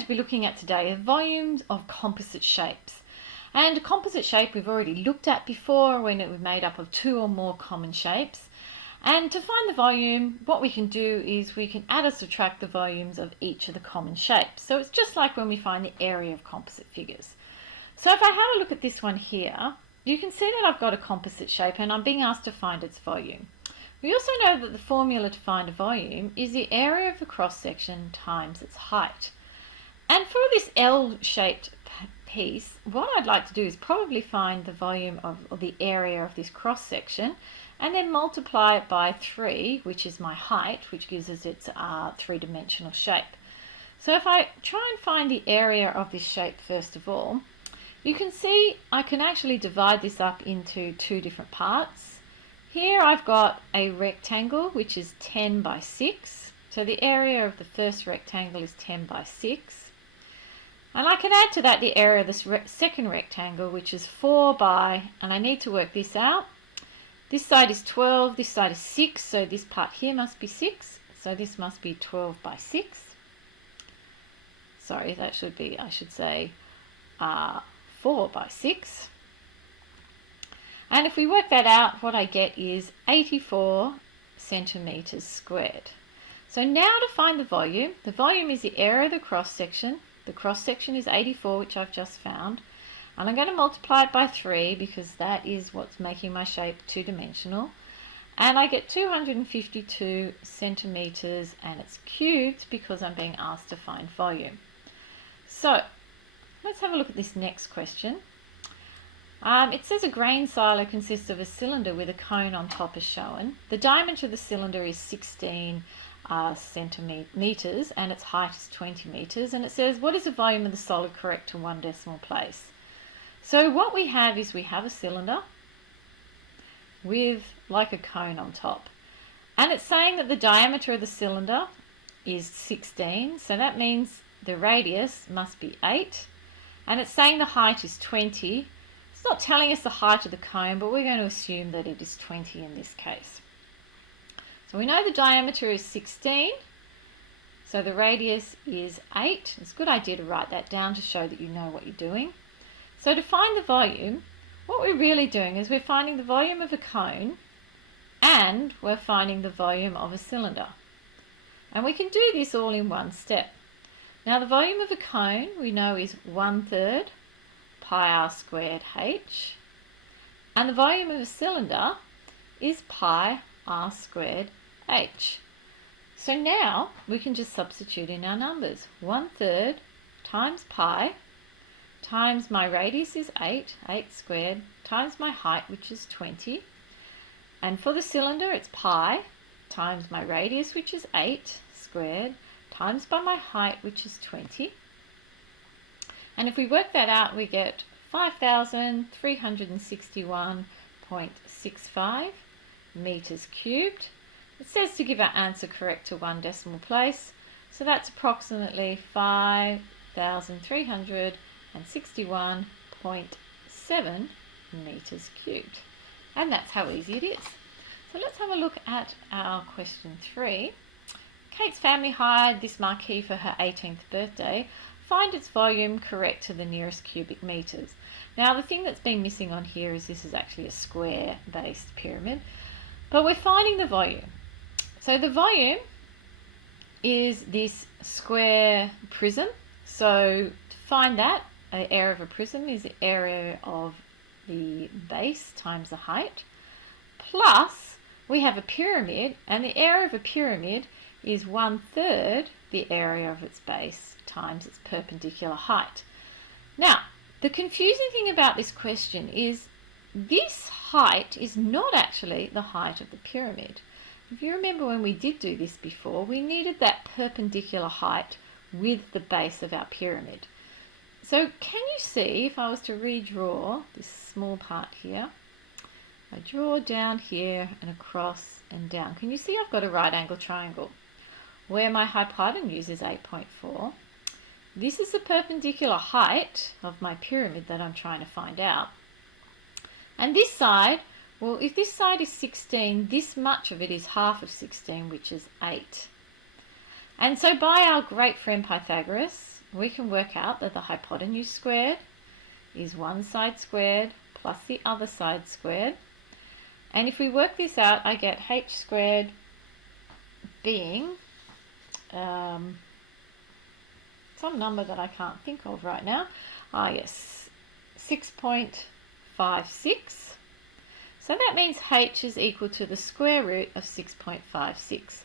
going to be looking at today are volumes of composite shapes. And a composite shape we've already looked at before when it was made up of two or more common shapes. And to find the volume, what we can do is we can add or subtract the volumes of each of the common shapes. So it's just like when we find the area of composite figures. So if I have a look at this one here, you can see that I've got a composite shape and I'm being asked to find its volume. We also know that the formula to find a volume is the area of the cross-section times its height. And for this L-shaped piece, what I'd like to do is probably find the volume of the area of this cross-section and then multiply it by 3, which is my height, which gives us its three-dimensional shape. So if I try and find the area of this shape first of all, you can see I can actually divide this up into two different parts. Here I've got a rectangle which is 10 by 6. So the area of the first rectangle is 10 by 6. And I can add to that the area of this second rectangle, which is 4 by, and I need to work this out. This side is 12, this side is 6, so this part here must be 6. So this must be 12 by 6. Sorry, that should be, I should say, 4 by 6. And if we work that out, what I get is 84 centimetres squared. So now to find the volume is the area of the cross-section. The cross-section is 84, which I've just found. And I'm going to multiply it by 3 because that is what's making my shape two-dimensional. And I get 252 centimetres and it's cubed because I'm being asked to find volume. So let's have a look at this next question. It says a grain silo consists of a cylinder with a cone on top as shown. The diameter of the cylinder is 16 centimetres and its height is 20 metres. And it says, what is the volume of the solid correct to one decimal place? So what we have is we have a cylinder with like a cone on top. And it's saying that the diameter of the cylinder is 16. So that means the radius must be 8. And it's saying the height is 20. It's not telling us the height of the cone, but we're going to assume that it is 20 in this case. So we know the diameter is 16, so the radius is 8. It's a good idea to write that down to show that you know what you're doing. So to find the volume, what we're really doing is we're finding the volume of a cone and we're finding the volume of a cylinder. And we can do this all in one step. Now the volume of a cone we know is 1/3 pi r squared h, and the volume of a cylinder is pi r squared h. So now we can just substitute in our numbers. 1/3 times pi times my radius is 8 squared, times my height, which is 20. And for the cylinder it's pi times my radius, which is 8 squared, times by my height, which is 20. And if we work that out, we get 5,361.65 metres cubed. It says to give our answer correct to one decimal place, so that's approximately 5,361.7 metres cubed. And that's how easy it is. So let's have a look at our question 3. Kate's family hired this marquee for her 18th birthday. Find its volume correct to the nearest cubic metres. Now the thing that's been missing on here is this is actually a square-based pyramid, but we're finding the volume. So the volume is this square prism. So to find that, the area of a prism is the area of the base times the height, plus we have a pyramid, and the area of a pyramid is 1/3 the area of its base times its perpendicular height. Now, the confusing thing about this question is this height is not actually the height of the pyramid. If you remember when we did do this before, we needed that perpendicular height with the base of our pyramid. So can you see, if I was to redraw this small part here, I draw down here and across and down. Can you see I've got a right angle triangle where my hypotenuse is 8.4. This is the perpendicular height of my pyramid that I'm trying to find out. And this side, well, if this side is 16, this much of it is half of 16, which is 8. And so by our great friend Pythagoras, we can work out that the hypotenuse squared is one side squared plus the other side squared. And if we work this out, I get h squared being some number that I can't think of right now. Yes, 6.56. So that means h is equal to the square root of 6.56.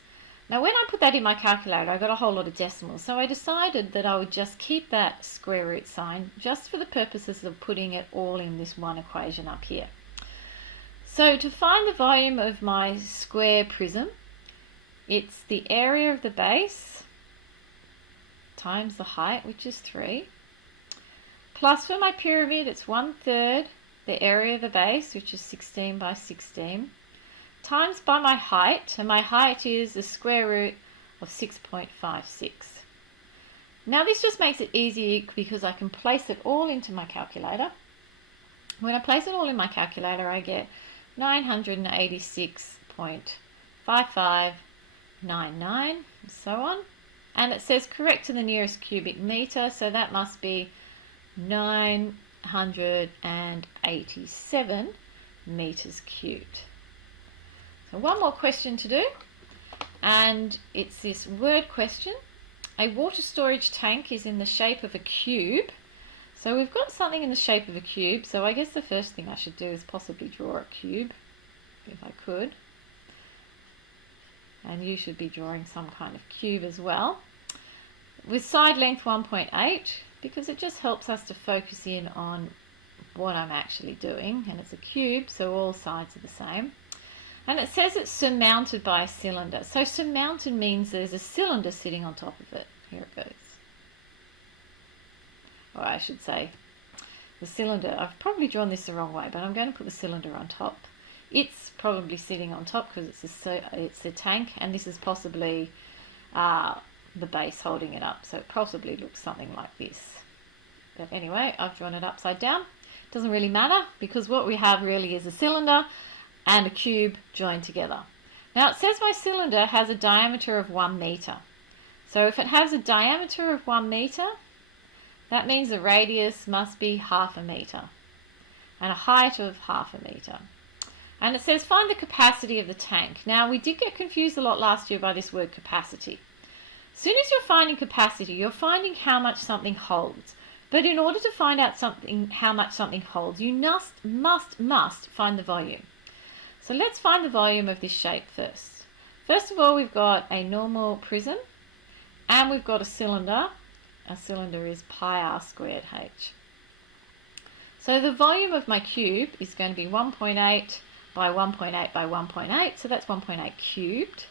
Now when I put that in my calculator, I got a whole lot of decimals, so I decided that I would just keep that square root sign just for the purposes of putting it all in this one equation up here. So to find the volume of my square prism, it's the area of the base times the height, which is 3, plus for my pyramid it's 1/3 the area of the base, which is 16 by 16, times by my height, and my height is the square root of 6.56. Now this just makes it easy because I can place it all into my calculator. When I place it all in my calculator, I get 986.5599 and so on. And it says correct to the nearest cubic meter, so that must be 987 meters cubed. So one more question to do, and it's this word question. A water storage tank is in the shape of a cube. So we've got something in the shape of a cube, so I guess the first thing I should do is possibly draw a cube, if I could. And you should be drawing some kind of cube as well. With side length 1.8, because it just helps us to focus in on what I'm actually doing. And it's a cube, so all sides are the same. And it says it's surmounted by a cylinder. So surmounted means there's a cylinder sitting on top of it. Here it goes. Or I should say the cylinder. I've probably drawn this the wrong way, but I'm going to put the cylinder on top. It's probably sitting on top because it's a tank, and this is possibly the base holding it up. So it possibly looks something like this. But anyway, I've drawn it upside down. It doesn't really matter because what we have really is a cylinder and a cube joined together. Now it says my cylinder has a diameter of 1 meter. So if it has a diameter of 1 meter, that means the radius must be 1/2 meter and a height of 1/2 meter. And it says find the capacity of the tank. Now we did get confused a lot last year by this word capacity. As soon as you're finding capacity, you're finding how much something holds. But in order to find out how much something holds, you must find the volume. So let's find the volume of this shape first. First of all, we've got a normal prism and we've got a cylinder. Our cylinder is pi r squared h. So the volume of my cube is going to be 1.8 by 1.8 by 1.8, so that's 1.8 cubed,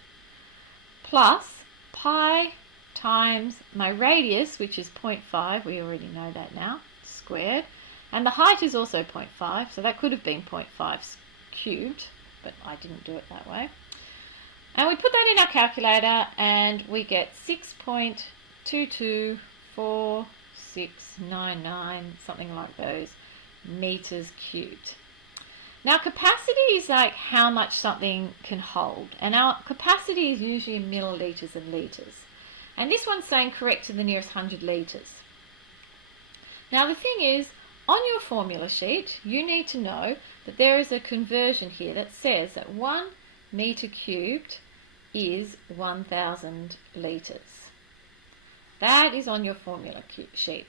plus pi times my radius, which is 0.5, we already know that now, squared, and the height is also 0.5, so that could have been 0.5 cubed, but I didn't do it that way. And we put that in our calculator and we get 6.224699, something like those, meters cubed. Now capacity is like how much something can hold, and our capacity is usually in milliliters and liters. And this one's saying correct to the nearest 100 liters. Now the thing is, on your formula sheet, you need to know that there is a conversion here that says that 1 meter cubed is 1,000 liters. That is on your formula sheet.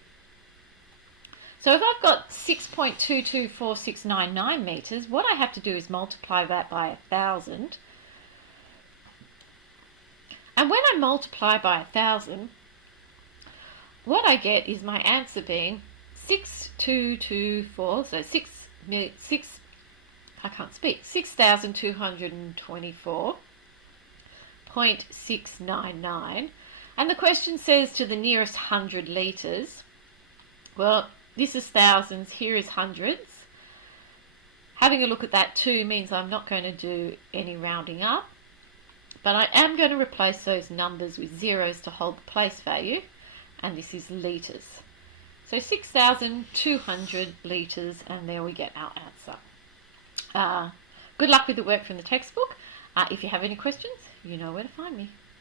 So if I've got 6.224699 meters, what I have to do is multiply that by 1,000. And when I multiply by 1,000, what I get is my answer being 6,224, so 6,224.699. And the question says to the nearest 100 litres. Well, this is thousands, here is hundreds. Having a look at that too means I'm not going to do any rounding up, but I am going to replace those numbers with zeros to hold the place value, and this is litres. So 6,200 litres, and there we get our answer. Good luck with the work from the textbook. If you have any questions, you know where to find me.